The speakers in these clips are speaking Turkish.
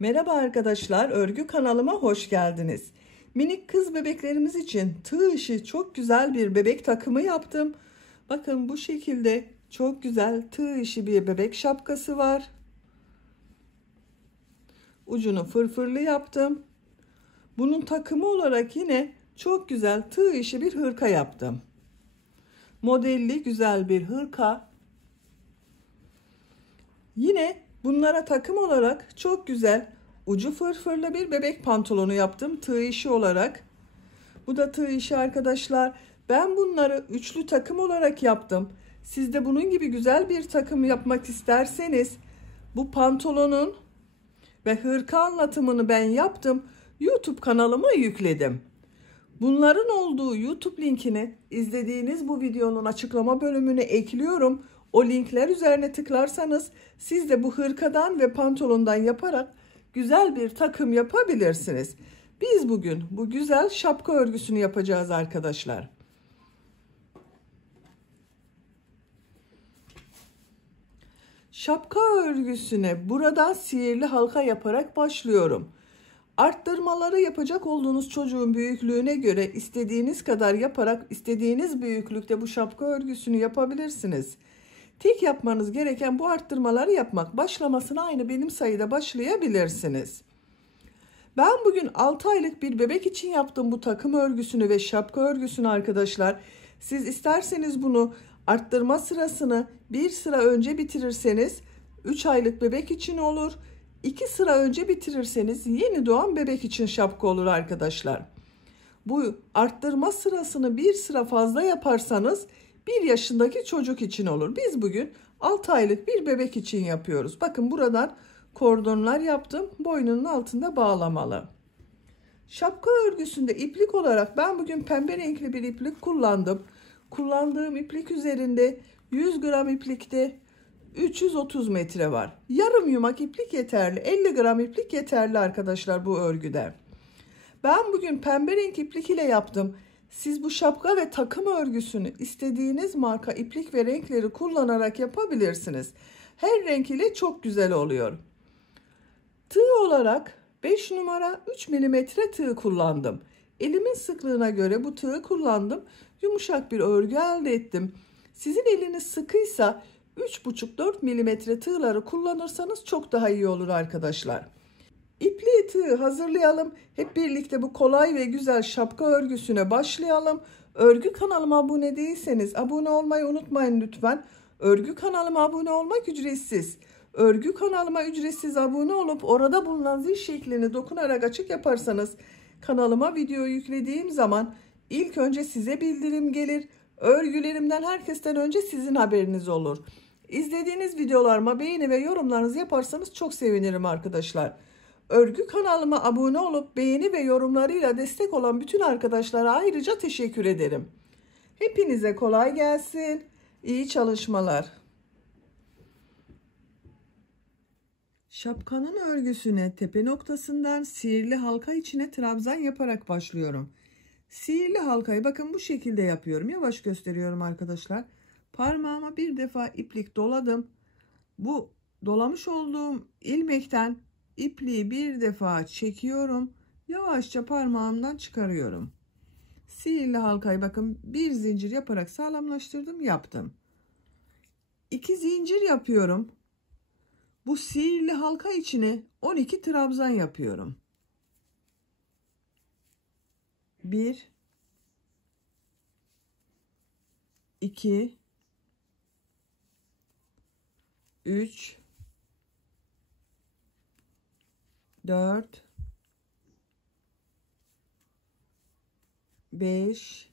Merhaba arkadaşlar, örgü kanalıma hoş geldiniz. Minik kız bebeklerimiz için tığ işi çok güzel bir bebek takımı yaptım. Bakın bu şekilde çok güzel tığ işi bir bebek şapkası var. Ucunu fırfırlı yaptım. Bunun takımı olarak yine çok güzel tığ işi bir hırka yaptım. Modelli güzel bir hırka. Yine bunlara takım olarak çok güzel ucu fırfırlı bir bebek pantolonu yaptım tığ işi olarak. Bu da tığ işi arkadaşlar. Ben bunları üçlü takım olarak yaptım. Siz de bunun gibi güzel bir takım yapmak isterseniz bu pantolonun ve hırka anlatımını ben yaptım. YouTube kanalıma yükledim. Bunların olduğu YouTube linkini izlediğiniz bu videonun açıklama bölümüne ekliyorum. O linkler üzerine tıklarsanız siz de bu hırkadan ve pantolondan yaparak güzel bir takım yapabilirsiniz. Biz bugün bu güzel şapka örgüsünü yapacağız arkadaşlar. Şapka örgüsüne buradan sihirli halka yaparak başlıyorum. Arttırmaları yapacak olduğunuz çocuğun büyüklüğüne göre istediğiniz kadar yaparak istediğiniz büyüklükte bu şapka örgüsünü yapabilirsiniz. Tek yapmanız gereken bu arttırmaları yapmak. Başlamasına aynı benim sayıda başlayabilirsiniz. Ben bugün 6 aylık bir bebek için yaptım bu takım örgüsünü ve şapka örgüsünü arkadaşlar. Siz isterseniz bunu arttırma sırasını bir sıra önce bitirirseniz 3 aylık bebek için olur. 2 sıra önce bitirirseniz yeni doğan bebek için şapka olur arkadaşlar. Bu arttırma sırasını bir sıra fazla yaparsanız 1 yaşındaki çocuk için olur. Biz bugün 6 aylık bir bebek için yapıyoruz. Bakın buradan kordonlar yaptım. Boynunun altında bağlamalı. Şapka örgüsünde iplik olarak ben bugün pembe renkli bir iplik kullandım. Kullandığım iplik üzerinde 100 gram iplikte 330 metre var. Yarım yumak iplik yeterli. 50 gram iplik yeterli arkadaşlar bu örgüde. Ben bugün pembe renk iplik ile yaptım. Siz bu şapka ve takım örgüsünü istediğiniz marka iplik ve renkleri kullanarak yapabilirsiniz. Her renk ile çok güzel oluyor. Tığ olarak 5 numara 3 milimetre tığ kullandım. Elimin sıklığına göre bu tığı kullandım. Yumuşak bir örgü elde ettim. Sizin eliniz sıkıysa 3,5-4 milimetre tığları kullanırsanız çok daha iyi olur arkadaşlar. İpliği tığ hazırlayalım. Hep birlikte bu kolay ve güzel şapka örgüsüne başlayalım. Örgü kanalıma abone değilseniz abone olmayı unutmayın lütfen. Örgü kanalıma abone olmak ücretsiz. Örgü kanalıma ücretsiz abone olup orada bulunan zil şeklini dokunarak açık yaparsanız kanalıma video yüklediğim zaman ilk önce size bildirim gelir. Örgülerimden herkesten önce sizin haberiniz olur. İzlediğiniz videolarıma beğeni ve yorumlarınızı yaparsanız çok sevinirim arkadaşlar. Örgü kanalıma abone olup beğeni ve yorumlarıyla destek olan bütün arkadaşlara ayrıca teşekkür ederim. Hepinize kolay gelsin. İyi çalışmalar. Şapkanın örgüsüne tepe noktasından sihirli halka içine trabzan yaparak başlıyorum. Sihirli halkayı bakın bu şekilde yapıyorum. Yavaş gösteriyorum arkadaşlar. Parmağıma bir defa iplik doladım. Bu dolamış olduğum ilmekten ipliği bir defa çekiyorum. Yavaşça parmağımdan çıkarıyorum. Sihirli halkayı bakın bir zincir yaparak sağlamlaştırdım, yaptım. 2 zincir yapıyorum. Bu sihirli halka içine 12 trabzan yapıyorum. 1 2 3 4 5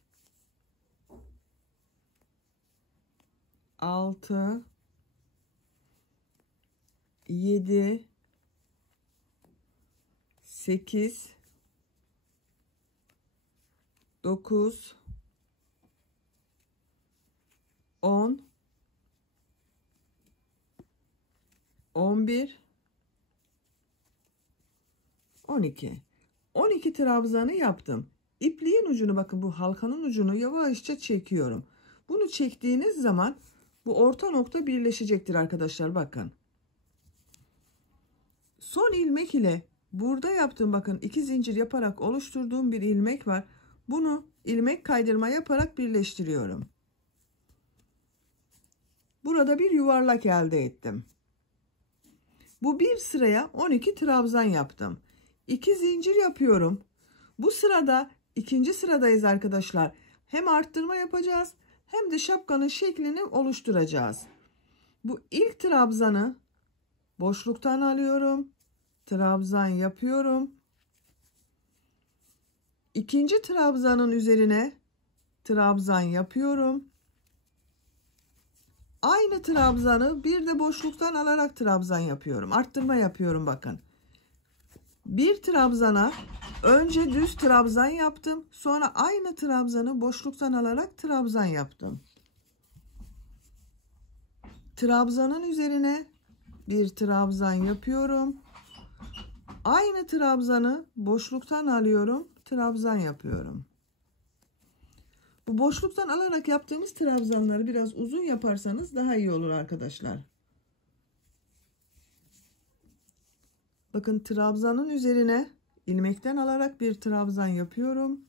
6 7 8 9 10 11 12 trabzanı yaptım. İpliğin ucunu bakın bu halkanın ucunu yavaşça çekiyorum. Bunu çektiğiniz zaman bu orta nokta birleşecektir arkadaşlar bakın. Son ilmek ile burada yaptığım, bakın 2 zincir yaparak oluşturduğum bir ilmek var. Bunu ilmek kaydırma yaparak birleştiriyorum. Burada bir yuvarlak elde ettim. Bu bir sıraya 12 trabzan yaptım. 2 zincir yapıyorum. Bu sırada ikinci sıradayız arkadaşlar. Hem arttırma yapacağız hem de şapkanın şeklini oluşturacağız. Bu ilk trabzanı boşluktan alıyorum. Trabzan yapıyorum. İkinci trabzanın üzerine trabzan yapıyorum. Aynı trabzanı bir de boşluktan alarak trabzan yapıyorum. Arttırma yapıyorum bakın. Bir trabzana önce düz trabzan yaptım. Sonra aynı trabzanı boşluktan alarak trabzan yaptım. Trabzanın üzerine bir trabzan yapıyorum. Aynı trabzanı boşluktan alıyorum. Trabzan yapıyorum. Bu boşluktan alarak yaptığımız trabzanları biraz uzun yaparsanız daha iyi olur arkadaşlar. Bakın trabzanın üzerine ilmekten alarak bir trabzan yapıyorum.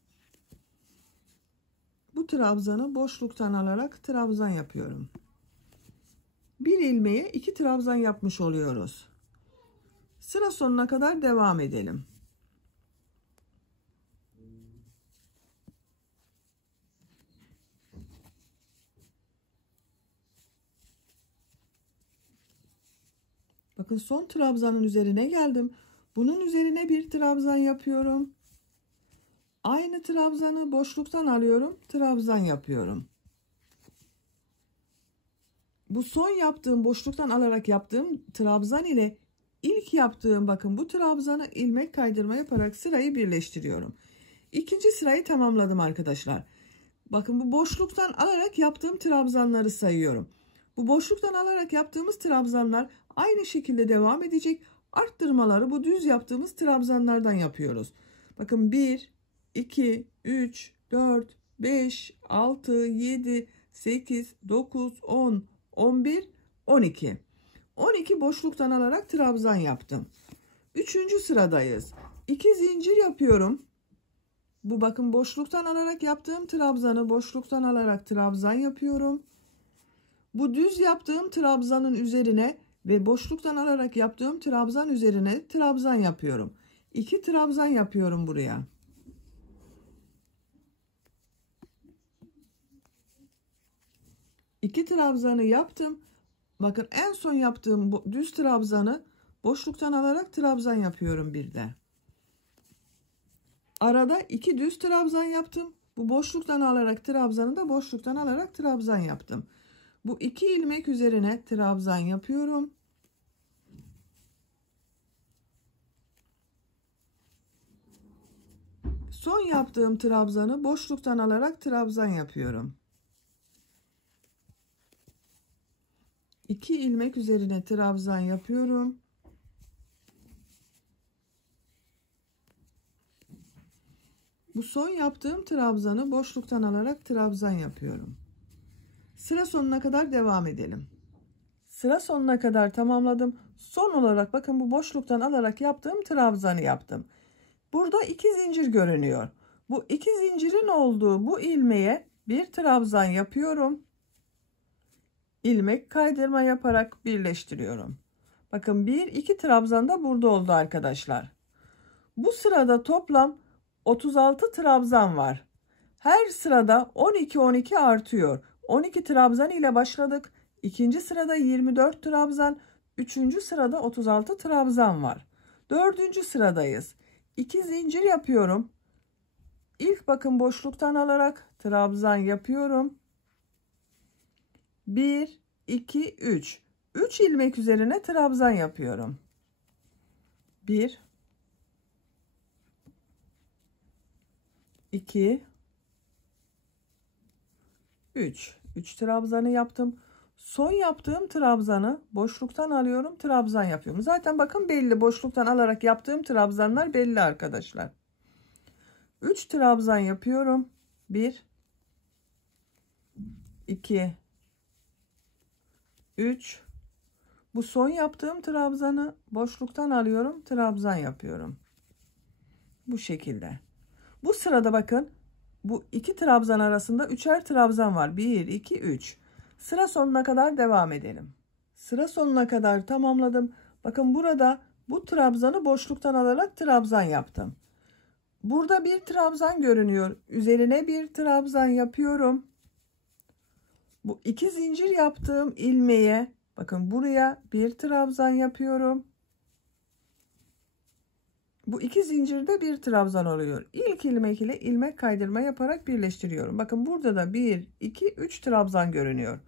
Bu trabzanı boşluktan alarak trabzan yapıyorum. Bir ilmeğe 2 trabzan yapmış oluyoruz. Sıra sonuna kadar devam edelim. Bakın son trabzanın üzerine geldim. Bunun üzerine bir trabzan yapıyorum. Aynı trabzanı boşluktan alıyorum. Trabzan yapıyorum. Bu son yaptığım, boşluktan alarak yaptığım trabzan ile ilk yaptığım, bakın bu trabzanı ilmek kaydırma yaparak sırayı birleştiriyorum. İkinci sırayı tamamladım arkadaşlar. Bakın bu boşluktan alarak yaptığım trabzanları sayıyorum. Bu boşluktan alarak yaptığımız trabzanlar aynı şekilde devam edecek. Arttırmaları bu düz yaptığımız trabzanlardan yapıyoruz. Bakın 1, 2, 3, 4, 5, 6, 7, 8, 9, 10, 11, 12. 12 boşluktan alarak trabzan yaptım. Üçüncü sıradayız. 2 zincir yapıyorum. Bu bakın boşluktan alarak yaptığım trabzanı boşluktan alarak trabzan yapıyorum. Bu düz yaptığım trabzanın üzerine ve boşluktan alarak yaptığım trabzan üzerine trabzan yapıyorum. 2 trabzan yapıyorum buraya. İki trabzanı yaptım. Bakın en son yaptığım bu düz trabzanı boşluktan alarak trabzan yapıyorum bir de. Arada 2 düz trabzan yaptım. Bu boşluktan alarak trabzanı da boşluktan alarak trabzan yaptım. Bu 2 ilmek üzerine trabzan yapıyorum. Son yaptığım trabzanı boşluktan alarak trabzan yapıyorum. 2 ilmek üzerine trabzan yapıyorum. Bu son yaptığım trabzanı boşluktan alarak trabzan yapıyorum. Sıra sonuna kadar devam edelim. Sıra sonuna kadar tamamladım. Son olarak bakın bu boşluktan alarak yaptığım trabzanı yaptım. Burada 2 zincir görünüyor. Bu 2 zincirin olduğu bu ilmeğe bir trabzan yapıyorum. İlmek kaydırma yaparak birleştiriyorum. Bakın 1-2 trabzan da burada oldu arkadaşlar. Bu sırada toplam 36 trabzan var. Her sırada 12-12 artıyor. 12 trabzan ile başladık. İkinci sırada 24 trabzan. Üçüncü sırada 36 trabzan var. Dördüncü sıradayız. 2 zincir yapıyorum. İlk bakın boşluktan alarak trabzan yapıyorum. 1, 2, 3. 3 ilmek üzerine trabzan yapıyorum. 1, 2, 3. 3 trabzanı yaptım. Son yaptığım trabzanı boşluktan alıyorum. Trabzan yapıyorum. Zaten bakın belli. Boşluktan alarak yaptığım trabzanlar belli arkadaşlar. 3 trabzan yapıyorum. 1, 2, 3. Bu son yaptığım trabzanı boşluktan alıyorum, trabzan yapıyorum. Bu şekilde. Bu sırada bakın, bu iki trabzan arasında üçer trabzan var. 1, 2, 3. Sıra sonuna kadar devam edelim. Sıra sonuna kadar tamamladım. Bakın burada bu trabzanı boşluktan alarak trabzan yaptım. Burada bir trabzan görünüyor. Üzerine bir trabzan yapıyorum. Bu iki zincir yaptığım ilmeğe bakın buraya bir trabzan yapıyorum. Bu iki zincirde bir trabzan oluyor. İlk ilmek ile ilmek kaydırma yaparak birleştiriyorum. Bakın burada da 1, 2, 3 trabzan görünüyor.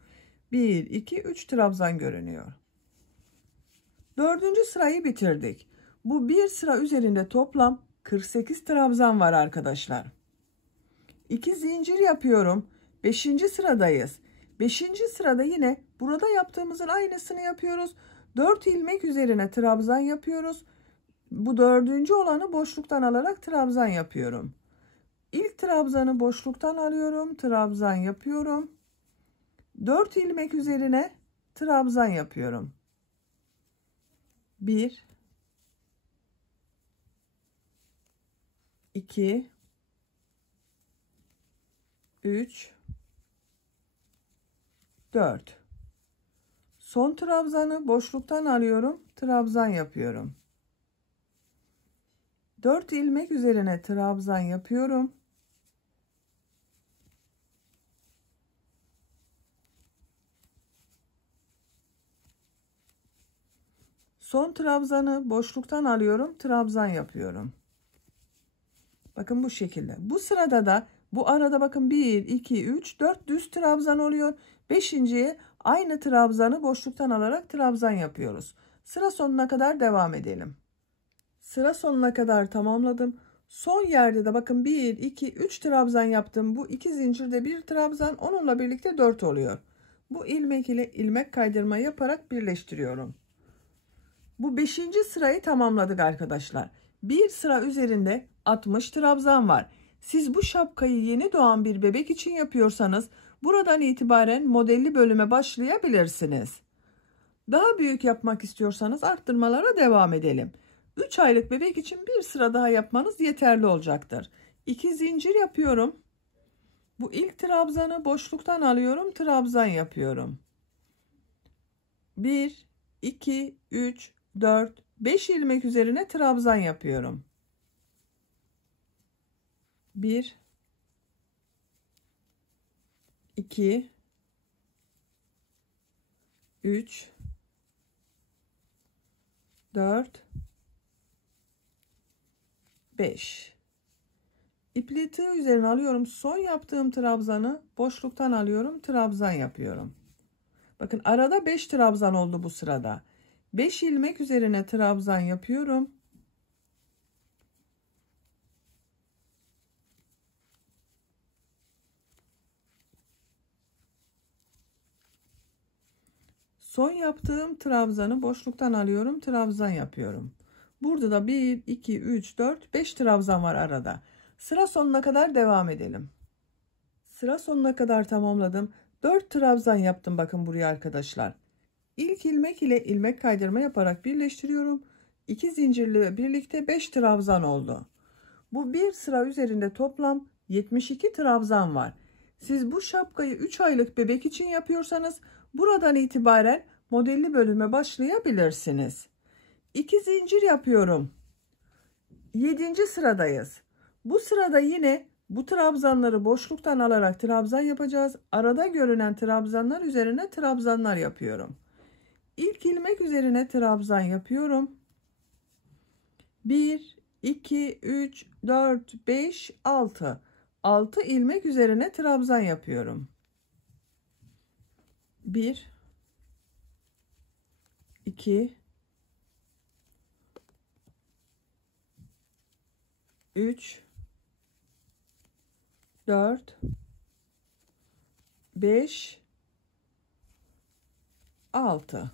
1, 2, 3 trabzan görünüyor. Dördüncü sırayı bitirdik. Bu bir sıra üzerinde toplam 48 trabzan var arkadaşlar. 2 zincir yapıyorum. 5. sıradayız. 5. sırada yine burada yaptığımızın aynısını yapıyoruz. 4 ilmek üzerine trabzan yapıyoruz. Bu dördüncü olanı boşluktan alarak trabzan yapıyorum. İlk trabzanı boşluktan alıyorum, trabzan yapıyorum. 4 ilmek üzerine trabzan yapıyorum. 1 2 3 4. Son trabzanı boşluktan alıyorum, trabzan yapıyorum. 4 ilmek üzerine trabzan yapıyorum. Son trabzanı boşluktan alıyorum, trabzan yapıyorum. Bakın bu şekilde. Bu sırada da bu arada bakın 1, 2, 3, 4 düz trabzan oluyor. 5.'ye aynı trabzanı boşluktan alarak trabzan yapıyoruz. Sıra sonuna kadar devam edelim. Sıra sonuna kadar tamamladım. Son yerde de bakın 1, 2, 3 trabzan yaptım. Bu iki zincirde bir trabzan, onunla birlikte 4 oluyor. Bu ilmek ile ilmek kaydırma yaparak birleştiriyorum. Bu 5. sırayı tamamladık arkadaşlar. Bir sıra üzerinde 60 trabzan var. Siz bu şapkayı yeni doğan bir bebek için yapıyorsanız buradan itibaren modelli bölüme başlayabilirsiniz. Daha büyük yapmak istiyorsanız arttırmalara devam edelim. 3 aylık bebek için bir sıra daha yapmanız yeterli olacaktır. 2 zincir yapıyorum. Bu ilk trabzanı boşluktan alıyorum, trabzan yapıyorum. 1, 2, 3, 4, 5 ilmek üzerine trabzan yapıyorum. 1 2 3 4 5. İpliği tığ üzerine alıyorum. Son yaptığım trabzanı boşluktan alıyorum, trabzan yapıyorum. Bakın arada 5 trabzan oldu bu sırada. 5 ilmek üzerine trabzan yapıyorum. Son yaptığım trabzanı boşluktan alıyorum, trabzan yapıyorum. Burada da 1, 2, 3, 4, 5 trabzan var arada. Sıra sonuna kadar devam edelim. Sıra sonuna kadar tamamladım. 4 trabzan yaptım bakın buraya arkadaşlar. İlk ilmek ile ilmek kaydırma yaparak birleştiriyorum. 2 zincirle birlikte 5 trabzan oldu. Bu bir sıra üzerinde toplam 72 trabzan var. Siz bu şapkayı 3 aylık bebek için yapıyorsanız buradan itibaren modelli bölüme başlayabilirsiniz. 2 zincir yapıyorum. 7. sıradayız. Bu sırada yine bu trabzanları boşluktan alarak trabzan yapacağız. Arada görünen trabzanlar üzerine trabzanlar yapıyorum. İlk ilmek üzerine trabzan yapıyorum. 1, 2, 3, 4, 5, 6. 6 ilmek üzerine trabzan yapıyorum. 1, 2, 3, 4, 5, 6.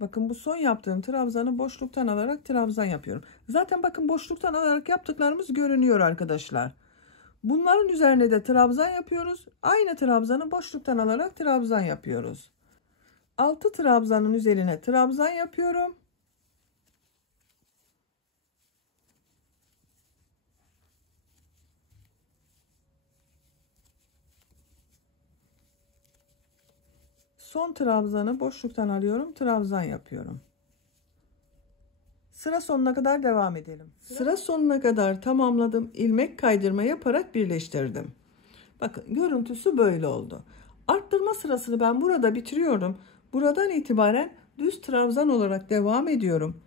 Bakın bu son yaptığım trabzanı boşluktan alarak trabzan yapıyorum. Zaten bakın boşluktan alarak yaptıklarımız görünüyor arkadaşlar. Bunların üzerine de trabzan yapıyoruz. Aynı trabzanı boşluktan alarak trabzan yapıyoruz. 6 trabzanın üzerine trabzan yapıyorum. Son trabzanı boşluktan alıyorum, trabzan yapıyorum. Sıra sonuna kadar devam edelim. Sıra sonuna kadar tamamladım. İlmek kaydırma yaparak birleştirdim. Bakın görüntüsü böyle oldu. Arttırma sırasını ben burada bitiriyorum. Buradan itibaren düz trabzan olarak devam ediyorum.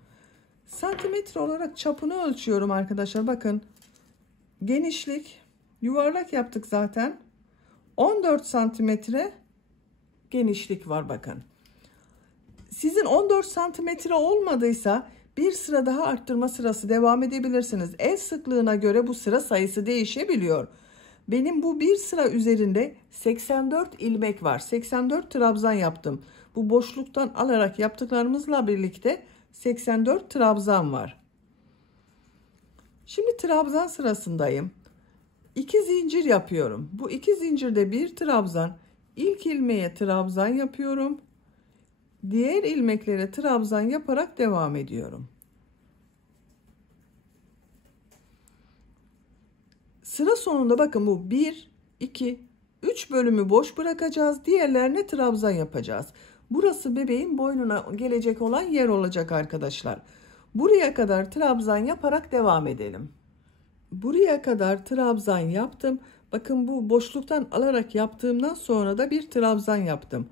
Santimetre olarak çapını ölçüyorum arkadaşlar. Bakın genişlik yuvarlak yaptık zaten. 14 santimetre genişlik var bakın. Sizin 14 santimetre olmadıysa bir sıra daha arttırma sırası devam edebilirsiniz. El sıklığına göre bu sıra sayısı değişebiliyor. Benim bu bir sıra üzerinde 84 ilmek var. 84 trabzan yaptım. Bu boşluktan alarak yaptıklarımızla birlikte 84 trabzan var. Şimdi trabzan sırasındayım. 2 zincir yapıyorum. Bu 2 zincirde bir trabzan. İlk ilmeğe trabzan yapıyorum. Diğer ilmeklere trabzan yaparak devam ediyorum. Sıra sonunda bakın bu 1, 2, 3 bölümü boş bırakacağız. Diğerlerine trabzan yapacağız. Burası bebeğin boynuna gelecek olan yer olacak arkadaşlar. Buraya kadar trabzan yaparak devam edelim. Buraya kadar trabzan yaptım. Bakın bu boşluktan alarak yaptığımdan sonra da bir trabzan yaptım.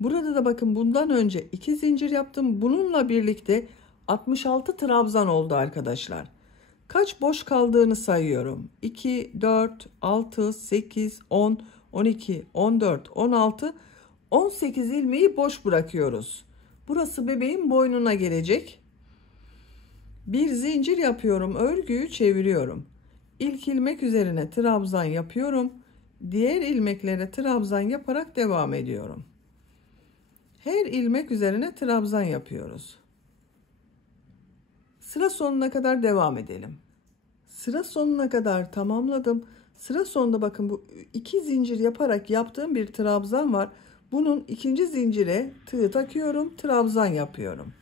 Burada da bakın bundan önce 2 zincir yaptım. Bununla birlikte 66 trabzan oldu arkadaşlar. Kaç boş kaldığını sayıyorum. 2, 4, 6, 8, 10, 12, 14, 16, 18 ilmeği boş bırakıyoruz. Burası bebeğin boynuna gelecek. Bir zincir yapıyorum. Örgüyü çeviriyorum. İlk ilmek üzerine trabzan yapıyorum. Diğer ilmeklere trabzan yaparak devam ediyorum. Her ilmek üzerine trabzan yapıyoruz. Sıra sonuna kadar devam edelim. Sıra sonuna kadar tamamladım. Sıra sonunda bakın bu 2 zincir yaparak yaptığım bir trabzan var. Bunun ikinci zincire tığ takıyorum, trabzan yapıyorum.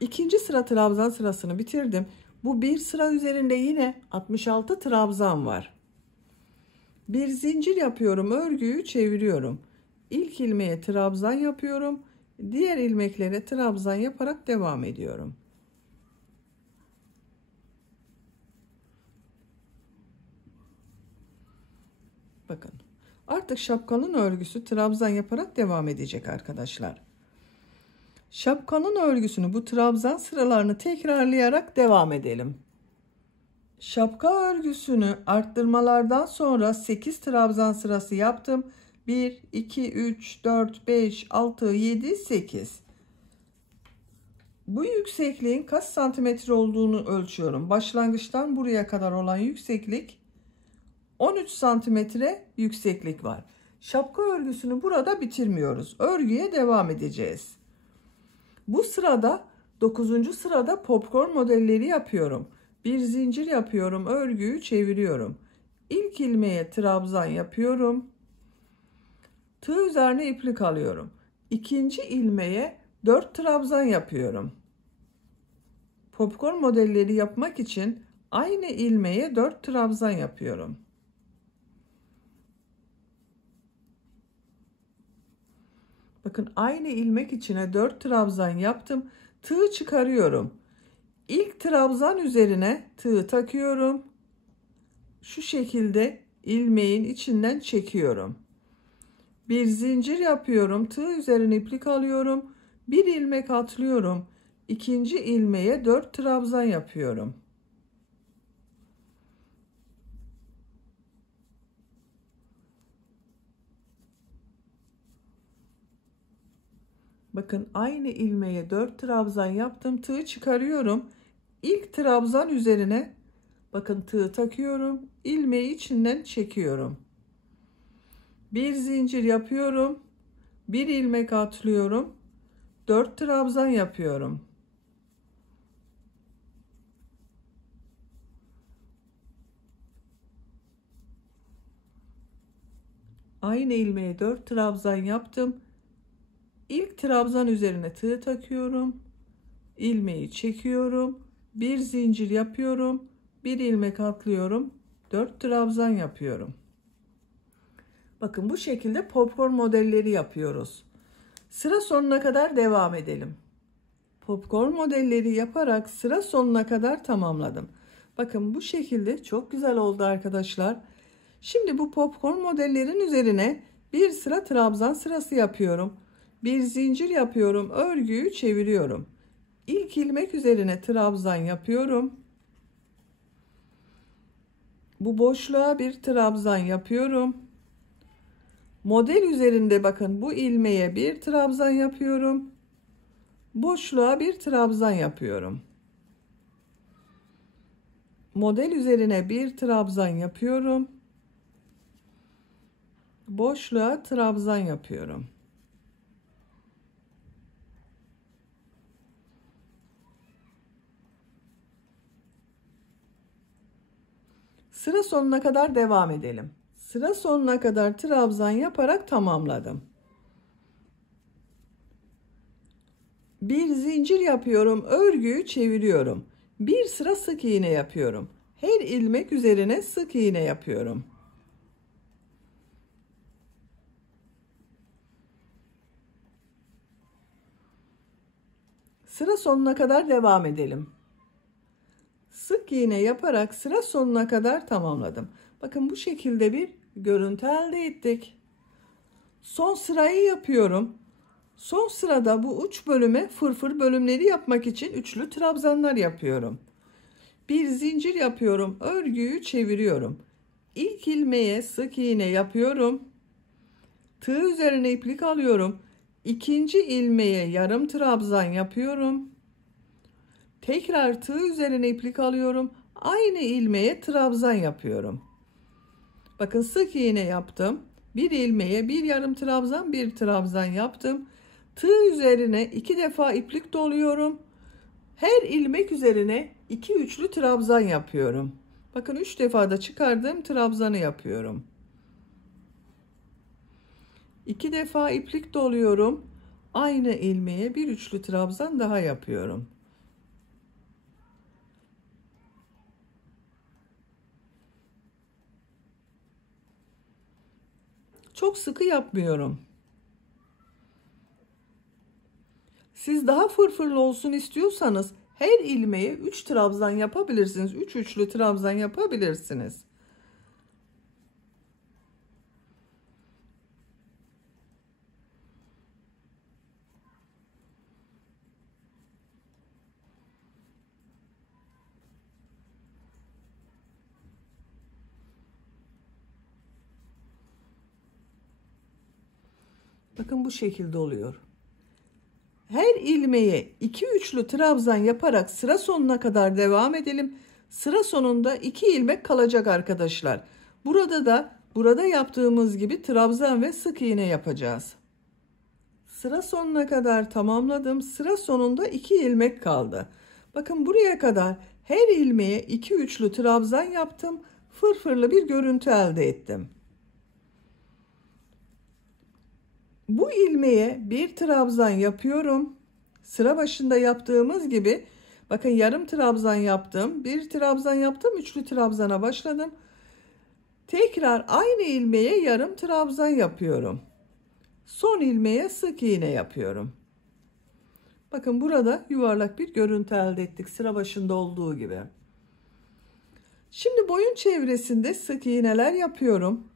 İkinci sıra trabzan sırasını bitirdim. Bu bir sıra üzerinde yine 66 trabzan var. Bir zincir yapıyorum, örgüyü çeviriyorum. İlk ilmeğe trabzan yapıyorum. Diğer ilmeklere trabzan yaparak devam ediyorum. Bakın artık şapkanın örgüsü trabzan yaparak devam edecek arkadaşlar. Şapkanın örgüsünü bu trabzan sıralarını tekrarlayarak devam edelim. Şapka örgüsünü arttırmalardan sonra 8 trabzan sırası yaptım. 1, 2, 3, 4, 5, 6, 7, 8. Bu yüksekliğin kaç santimetre olduğunu ölçüyorum. Başlangıçtan buraya kadar olan yükseklik 13 santimetre yükseklik var. Şapka örgüsünü burada bitirmiyoruz. Örgüye devam edeceğiz. Bu sırada 9. sırada popcorn modelleri yapıyorum. Bir zincir yapıyorum, örgüyü çeviriyorum. İlk ilmeğe trabzan yapıyorum. Tığ üzerine iplik alıyorum. İkinci ilmeğe 4 trabzan yapıyorum. Popcorn modelleri yapmak için aynı ilmeğe 4 trabzan yapıyorum. Bakın aynı ilmek içine 4 trabzan yaptım. Tığ çıkarıyorum. İlk trabzan üzerine tığ takıyorum. Şu şekilde ilmeğin içinden çekiyorum. Bir zincir yapıyorum. Tığ üzerine iplik alıyorum. Bir ilmek atlıyorum. İkinci ilmeğe 4 trabzan yapıyorum. Bakın aynı ilmeğe 4 trabzan yaptım. Tığ çıkarıyorum. İlk trabzan üzerine bakın tığ takıyorum. İlmeği içinden çekiyorum. Bir zincir yapıyorum. Bir ilmek atlıyorum. 4 trabzan yapıyorum. Aynı ilmeğe 4 trabzan yaptım. İlk trabzan üzerine tığ takıyorum. İlmeği çekiyorum. Bir zincir yapıyorum. Bir ilmek atlıyorum. 4 trabzan yapıyorum. Bakın bu şekilde popcorn modelleri yapıyoruz. Sıra sonuna kadar devam edelim. Popcorn modelleri yaparak sıra sonuna kadar tamamladım. Bakın bu şekilde çok güzel oldu arkadaşlar. Şimdi bu popcorn modellerin üzerine bir sıra trabzan sırası yapıyorum. Bir zincir yapıyorum. Örgüyü çeviriyorum. İlk ilmek üzerine trabzan yapıyorum. Bu boşluğa bir trabzan yapıyorum. Model üzerinde bakın bu ilmeğe bir trabzan yapıyorum. Boşluğa bir trabzan yapıyorum. Model üzerine bir trabzan yapıyorum. Boşluğa trabzan yapıyorum. Sıra sonuna kadar devam edelim. Sıra sonuna kadar trabzan yaparak tamamladım. Bir zincir yapıyorum, örgüyü çeviriyorum. Bir sıra sık iğne yapıyorum. Her ilmek üzerine sık iğne yapıyorum. Sıra sonuna kadar devam edelim. Sık iğne yaparak sıra sonuna kadar tamamladım. Bakın bu şekilde bir görüntü elde ettik. Son sırayı yapıyorum. Son sırada bu uç bölüme fırfır bölümleri yapmak için üçlü trabzanlar yapıyorum. Bir zincir yapıyorum, örgüyü çeviriyorum. İlk ilmeğe sık iğne yapıyorum. Tığ üzerine iplik alıyorum. İkinci ilmeğe yarım trabzan yapıyorum. Tekrar tığ üzerine iplik alıyorum. Aynı ilmeğe trabzan yapıyorum. Bakın sık iğne yaptım. Bir ilmeğe bir yarım trabzan, bir trabzan yaptım. Tığ üzerine 2 defa iplik doluyorum. Her ilmek üzerine 2 üçlü trabzan yapıyorum. Bakın 3 defa da çıkardığım trabzanı yapıyorum. 2 defa iplik doluyorum. Aynı ilmeğe bir üçlü trabzan daha yapıyorum. Çok sıkı yapmıyorum. Siz daha fırfırlı olsun istiyorsanız her ilmeğe 3 trabzan yapabilirsiniz. 3 üçlü trabzan yapabilirsiniz. Bakın bu şekilde oluyor. Her ilmeğe 2 üçlü trabzan yaparak sıra sonuna kadar devam edelim. Sıra sonunda 2 ilmek kalacak arkadaşlar. Burada yaptığımız gibi trabzan ve sık iğne yapacağız. Sıra sonuna kadar tamamladım. Sıra sonunda 2 ilmek kaldı. Bakın buraya kadar her ilmeğe 2 üçlü trabzan yaptım. Fırfırlı bir görüntü elde ettim. Bu ilmeğe bir trabzan yapıyorum. Sıra başında yaptığımız gibi bakın yarım trabzan yaptım. Bir trabzan yaptım. Üçlü trabzana başladım. Tekrar aynı ilmeğe yarım trabzan yapıyorum. Son ilmeğe sık iğne yapıyorum. Bakın burada yuvarlak bir görüntü elde ettik. Sıra başında olduğu gibi. Şimdi boyun çevresinde sık iğneler yapıyorum.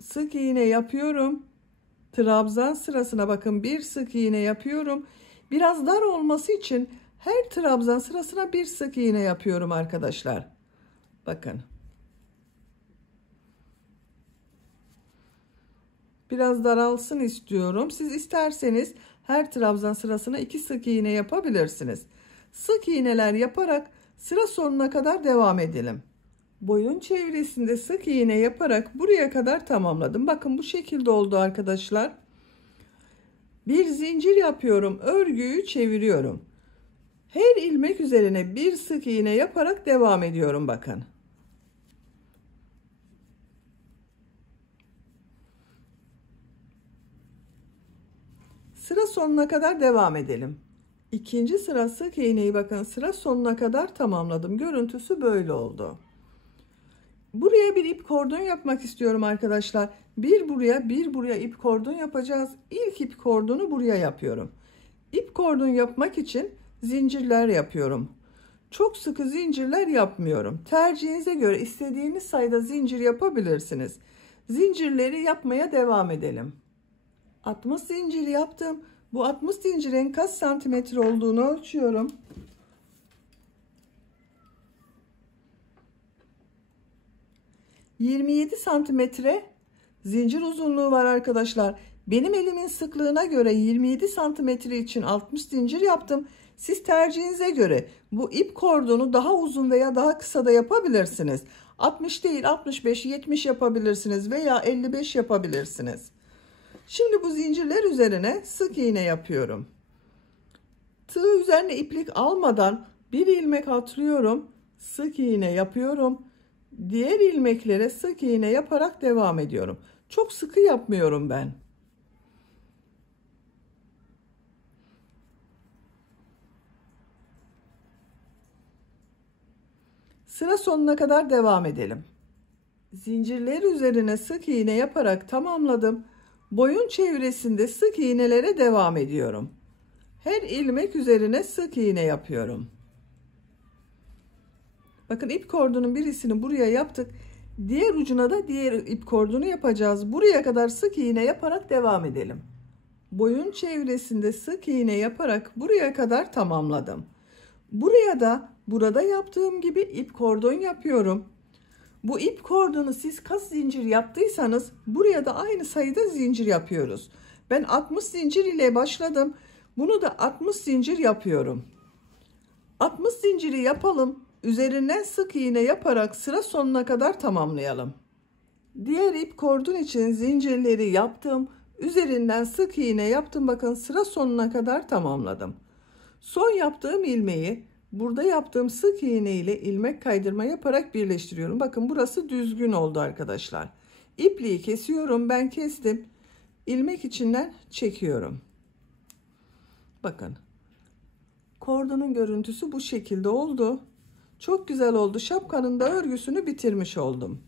Sık iğne yapıyorum. Trabzan sırasına bakın bir sık iğne yapıyorum. Biraz dar olması için her trabzan sırasına bir sık iğne yapıyorum arkadaşlar. Bakın. Biraz daralsın istiyorum. Siz isterseniz her trabzan sırasına 2 sık iğne yapabilirsiniz. Sık iğneler yaparak sıra sonuna kadar devam edelim. Boyun çevresinde sık iğne yaparak buraya kadar tamamladım. Bakın bu şekilde oldu arkadaşlar. Bir zincir yapıyorum. Örgüyü çeviriyorum. Her ilmek üzerine bir sık iğne yaparak devam ediyorum bakın. Sıra sonuna kadar devam edelim. İkinci sıra sık iğneyi bakın sıra sonuna kadar tamamladım. Görüntüsü böyle oldu. Buraya bir ip kordon yapmak istiyorum arkadaşlar. Bir buraya ip kordon yapacağız. İlk ip kordonu buraya yapıyorum. İp kordon yapmak için zincirler yapıyorum. Çok sıkı zincirler yapmıyorum. Tercihinize göre istediğiniz sayıda zincir yapabilirsiniz. Zincirleri yapmaya devam edelim. 60 zincir yaptım. Bu 60 zincirin kaç santimetre olduğunu ölçüyorum. 27 santimetre zincir uzunluğu var arkadaşlar. Benim elimin sıklığına göre 27 santimetre için 60 zincir yaptım. Siz tercihinize göre bu ip kordonu daha uzun veya daha kısa da yapabilirsiniz. 60 değil 65, 70 yapabilirsiniz veya 55 yapabilirsiniz. Şimdi bu zincirler üzerine sık iğne yapıyorum. Tığ üzerine iplik almadan bir ilmek atlıyorum. Sık iğne yapıyorum. Diğer ilmeklere sık iğne yaparak devam ediyorum. Çok sıkı yapmıyorum ben. Sıra sonuna kadar devam edelim. Zincirler üzerine sık iğne yaparak tamamladım. Boyun çevresinde sık iğnelere devam ediyorum. Her ilmek üzerine sık iğne yapıyorum. Bakın ip kordonun birisini buraya yaptık. Diğer ucuna da diğer ip kordonu yapacağız. Buraya kadar sık iğne yaparak devam edelim. Boyun çevresinde sık iğne yaparak buraya kadar tamamladım. Buraya da burada yaptığım gibi ip kordon yapıyorum. Bu ip kordonu siz kaç zincir yaptıysanız buraya da aynı sayıda zincir yapıyoruz. Ben 60 zincir ile başladım. Bunu da 60 zincir yapıyorum. 60 zinciri yapalım. Üzerinden sık iğne yaparak sıra sonuna kadar tamamlayalım. Diğer ip kordon için zincirleri yaptım. Üzerinden sık iğne yaptım. Bakın sıra sonuna kadar tamamladım. Son yaptığım ilmeği burada yaptığım sık iğne ile ilmek kaydırma yaparak birleştiriyorum. Bakın burası düzgün oldu arkadaşlar. İpliği kesiyorum. Ben kestim. İlmek içinden çekiyorum. Bakın. Kordonun görüntüsü bu şekilde oldu. Çok güzel oldu. Şapkanın da örgüsünü bitirmiş oldum.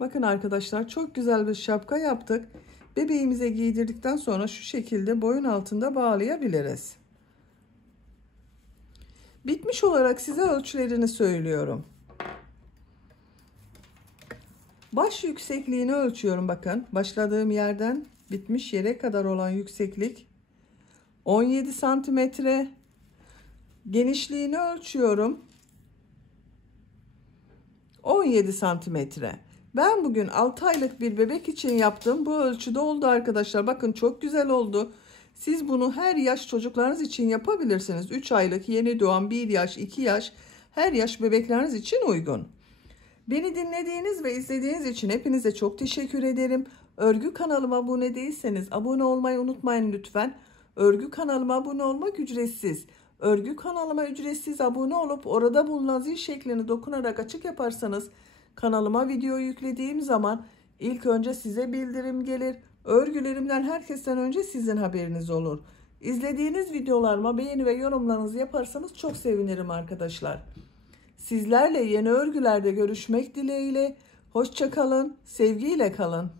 Bakın arkadaşlar çok güzel bir şapka yaptık. Bebeğimize giydirdikten sonra şu şekilde boyun altında bağlayabiliriz. Bitmiş olarak size ölçülerini söylüyorum. Baş yüksekliğini ölçüyorum bakın. Başladığım yerden bitmiş yere kadar olan yükseklik 17 santimetre. Genişliğini ölçüyorum. 17 santimetre. Ben bugün 6 aylık bir bebek için yaptım. Bu ölçüde oldu arkadaşlar. Bakın çok güzel oldu. Siz bunu her yaş çocuklarınız için yapabilirsiniz. 3 aylık, yeni doğan, 1 yaş, 2 yaş, her yaş bebekleriniz için uygun. Beni dinlediğiniz ve izlediğiniz için hepinize çok teşekkür ederim. Örgü kanalıma abone değilseniz abone olmayı unutmayın lütfen. Örgü kanalıma abone olmak ücretsiz. Örgü kanalıma ücretsiz abone olup orada bulunan zil şeklini dokunarak açık yaparsanız kanalıma video yüklediğim zaman ilk önce size bildirim gelir. Örgülerimden herkesten önce sizin haberiniz olur. İzlediğiniz videolarıma beğeni ve yorumlarınızı yaparsanız çok sevinirim arkadaşlar. Sizlerle yeni örgülerde görüşmek dileğiyle. Hoşça kalın, sevgiyle kalın.